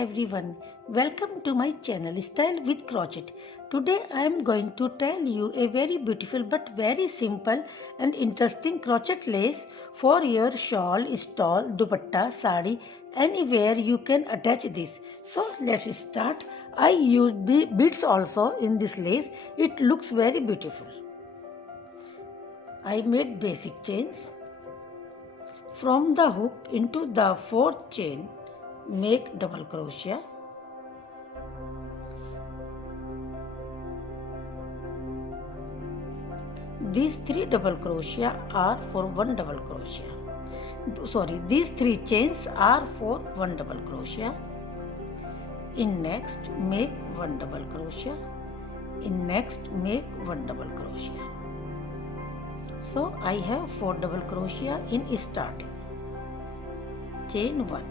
everyone, welcome to my channel Style with Crochet. Today I am going to tell you a very beautiful but very simple and interesting crochet lace for your shawl, stole, dupatta, sari, anywhere you can attach this. So let's start. I use beads also in this lace. It looks very beautiful. I made basic chains. From the hook into the fourth chain, make double crochet. These 3 double crochet are for 1 double crochet. These 3 chains are for 1 double crochet. In next, make 1 double crochet. In next, make 1 double crochet. So I have 4 double crochet in starting. Chain 1.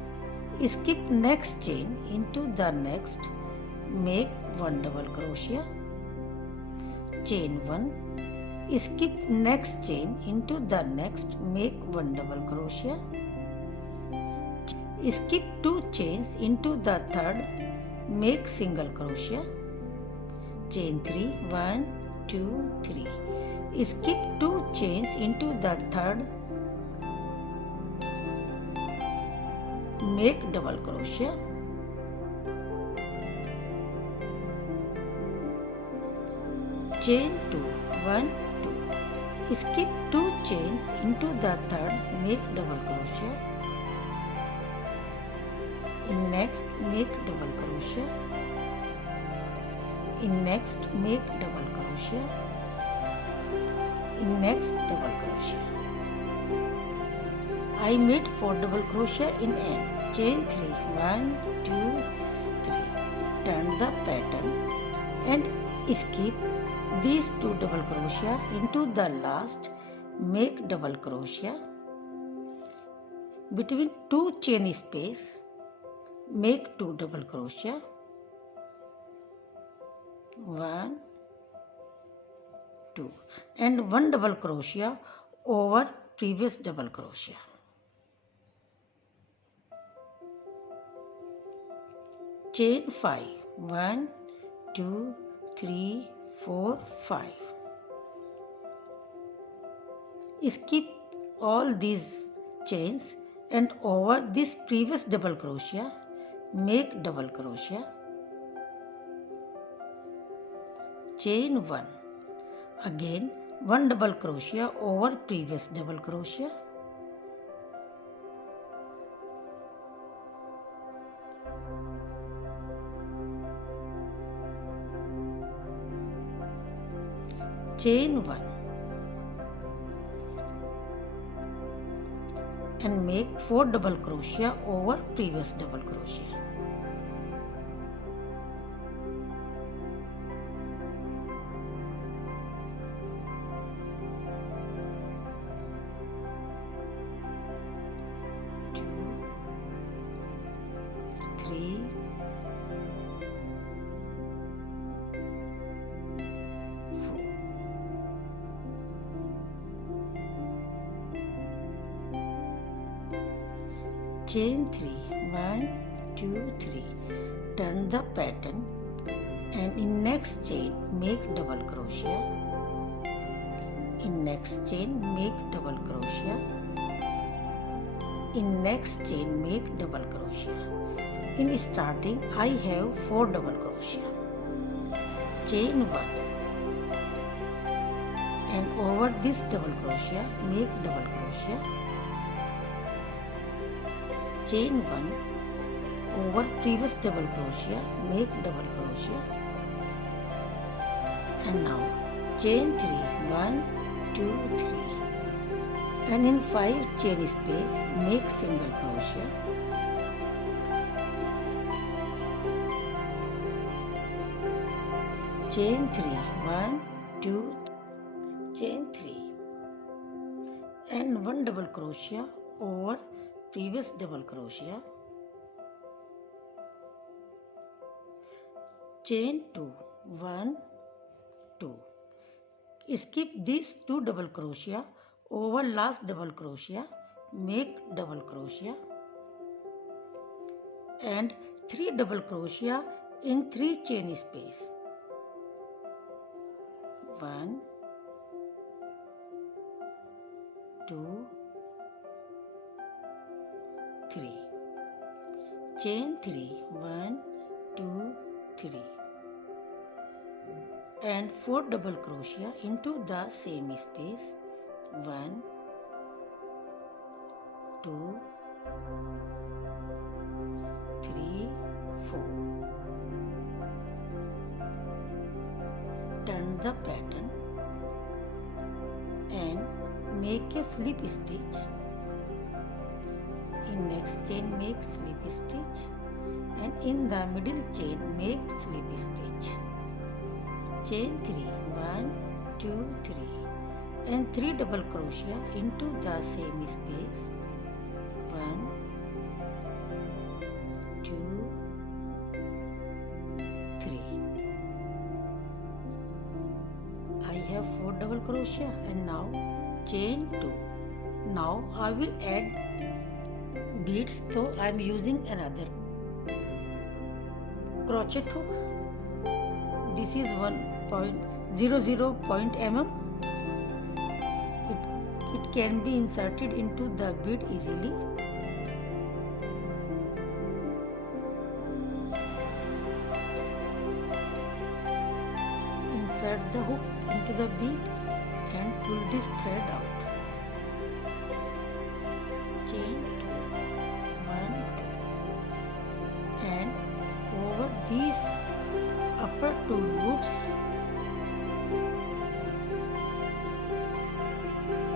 Skip next chain into the next, make 1 double crochet. Chain 1. Skip next chain into the next, make 1 double crochet. Skip 2 chains into the third, make single crochet. Chain 3. 1, 2, 3. Skip 2 chains into the third, make double crochet. Chain 2. 1, 2. Skip 2 chains into the third, make double crochet. In next, make double crochet. In next, make double crochet. In next, double crochet. I made 4 double crochet in end. Chain 3. 1, 2, 3. Turn the pattern and skip these 2 double crochet into the last, make double crochet. Between 2 chain space, make 2 double crochet. 1, 2 and 1 double crochet over previous double crochet. Chain 5. 1, 2, 3, 4, 5. Skip all these chains and over this previous double crochet, make double crochet. Chain 1. Again 1 double crochet over previous double crochet. Chain 1 and make 4 double crochet over previous double crochet. Three, 4. Chain 3. 1, 2, 3. Turn the pattern and in next chain make double crochet. In next chain make double crochet. In next chain make double crochet. In starting I have 4 double crochet. Chain 1 and over this double crochet make double crochet. Chain 1 over previous double crochet, make double crochet. And now chain 3. 1, 2, 3 and in 5 chain space make single crochet. Chain 3. 1, 2, chain 3 and 1 double crochet over previous double crochet. Chain 2. 1, 2. Skip these 2 double crochet over last double crochet, make double crochet and 3 double crochet in 3 chain space. 1, 2, 3. Chain 3, 1, 2, 3, and 4 double crochet into the same space. 1, 2, 3, 4. Turn the pattern and make a slip stitch. In next chain make slip stitch, and in the middle chain make slip stitch. Chain 3, 1, 2, 3, and 3 double crochet into the same space. 1, 2, 3. I have 4 double crochet, and now chain 2. Now I will add beads, so I am using another crochet hook. This is 1.00 mm. It can be inserted into the bead easily. Insert the hook into the bead and pull this thread out. Chain 2, 1, 2, and over these upper 2 loops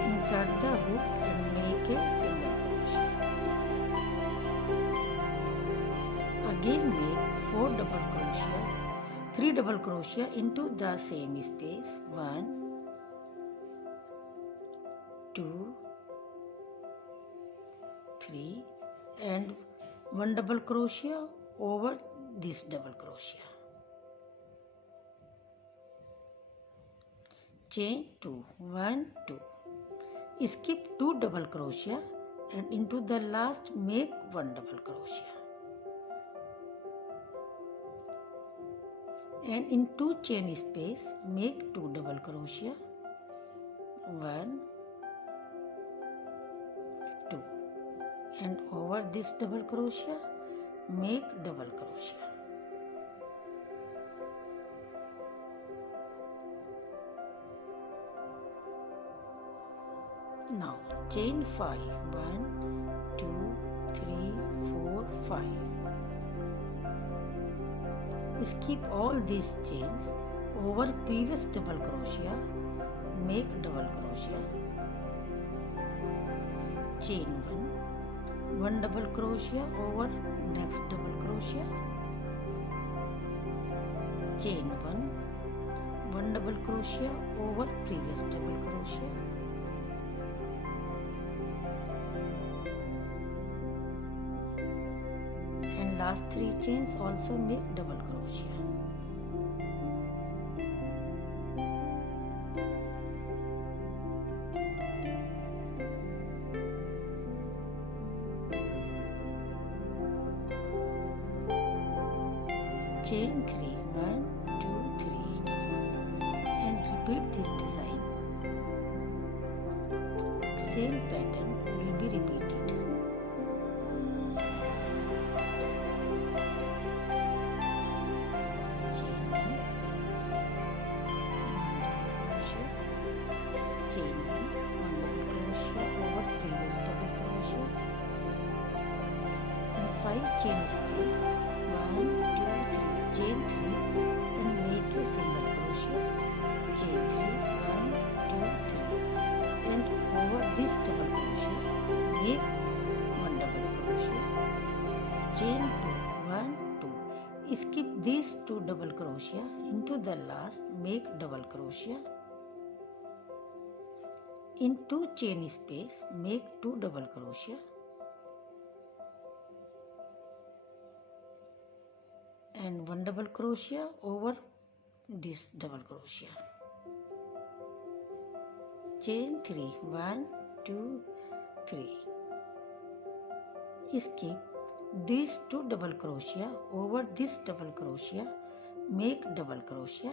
insert the hook and make a single crochet. Again make 4 double crochet, 3 double crochet into the same space. 1, 2, 3, and 1 double crochet over this double crochet. Chain 2, 1, 2. Skip 2 double crochet and into the last make 1 double crochet. And in 2 chain space make 2 double crochet. 1, 2, and over this double crochet make double crochet. Now chain 5, 1, 2, 3, 4, 5. Skip all these chains over previous double crochet, make double crochet. Chain 1 double crochet over next double crochet. Chain 1 double crochet over previous double crochet. And last 3 chains also make double crochet. Chain 3, 1, 2, 3, and repeat this design. Same pattern will be repeated. Chain 1, chain 1 double crochet over previous double crochet, and 5 chain space. 1, 2, 3. Chain 3 and make a single crochet. Chain 3, 1, 2, 3, and over this double crochet make 1 double crochet. Chain 2, 1, 2. Skip these 2 double crochet into the last, make double crochet. In 2 chain space make 2 double crochet. And 1 double crochet over this double crochet. Chain 3, 1, 2, 3. Skip these 2 double crochet over this double crochet, make double crochet,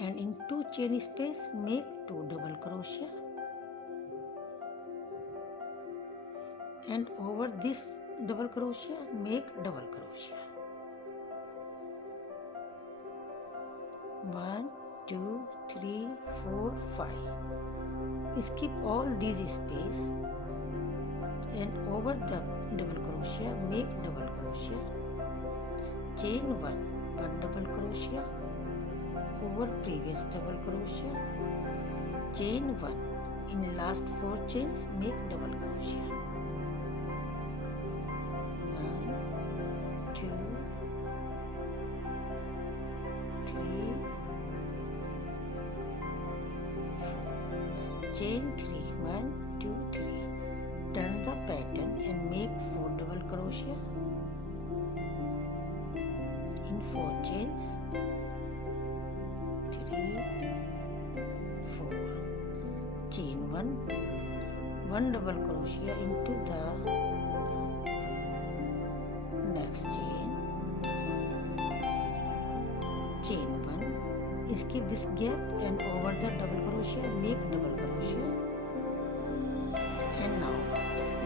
and in 2 chain space make 2 double crochet, and over this double crochet make double crochet. 1 2 3 4 5. Skip all these space and over the double crochet make double crochet, chain 1 double crochet over previous double crochet, chain 1 in last 4 chains make double crochet, 1 2 3 4, chain 3 1 2 3. Turn the pattern and make 4 double crochet in 4 chains, 3 4, chain 1 double crochet into the next chain, chain 1, skip this gap and over the double crochet make double crochet, and now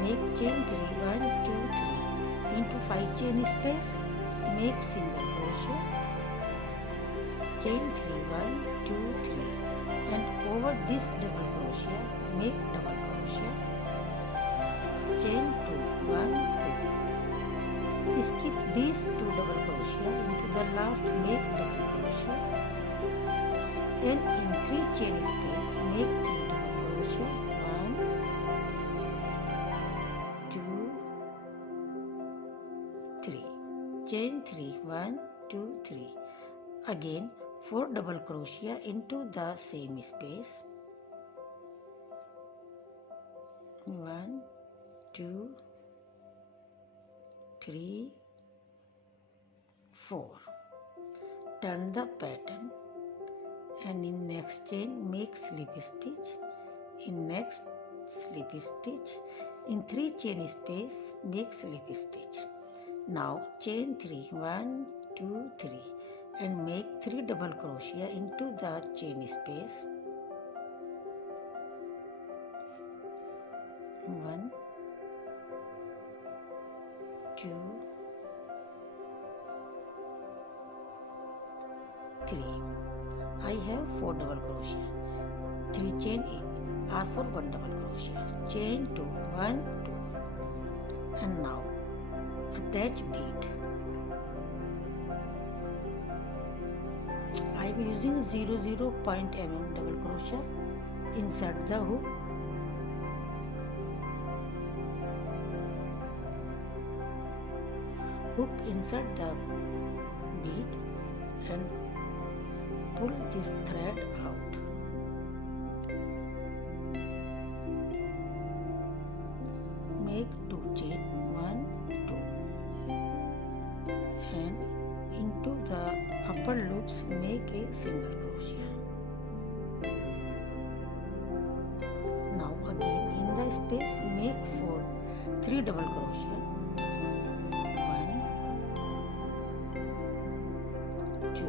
make chain 3 1 2 3 into 5 chain space make single crochet, chain 3 1 2 3, and over this double crochet make double crochet, chain 2 1 2, skip these 2 double crochet into the last make double crochet, and in 3 chain space make 3 double crochet, 1 2 3, chain 3 1 2 3, again 4 double crochet into the same space, 1 2 3 4. Turn the pattern and in next chain make slip stitch, in next slip stitch, in 3 chain space make slip stitch. Now chain 3 1 2 3 and make 3 double crochet into the chain space, 1 2 3. I have 4 double crochet, 3 chain are for 1 double crochet, chain 2 1 2, and now attach bead. I am using 0.0 double crochet, insert the hook, insert the bead and pull this thread out. Make 2 chain 1 2 and into the upper loops make a single crochet. Now again in the space make 3 double crochet, 1 2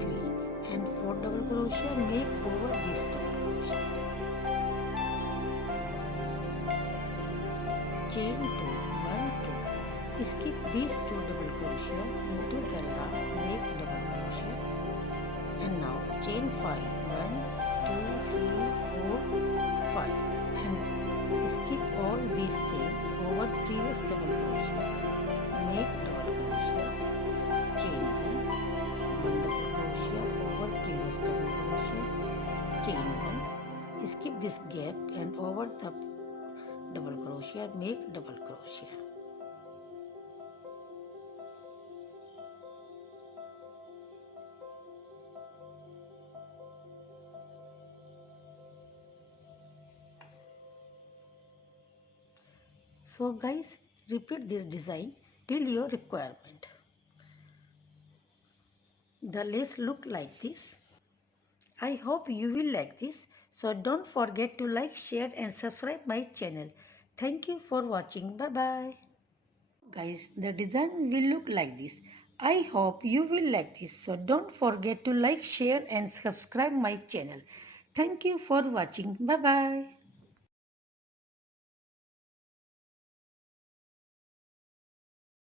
3, and 4 double crochet make over this double crochet, chain 2 1 2, skip these 2 double crochet into the last make double crochet, and now chain 5 1 2 3 4 5, and skip all these chains over previous double crochet, make double crochet, chain 1 double crochet over previous double crochet, chain 1, skip this gap and over the double crochet make double crochet. So guys, repeat this design till your requirement. The lace look like this. I hope you will like this. So don't forget to like, share and subscribe my channel. Thank you for watching. Bye bye. Guys, the design will look like this. I hope you will like this. So don't forget to like, share and subscribe my channel. Thank you for watching. Bye bye.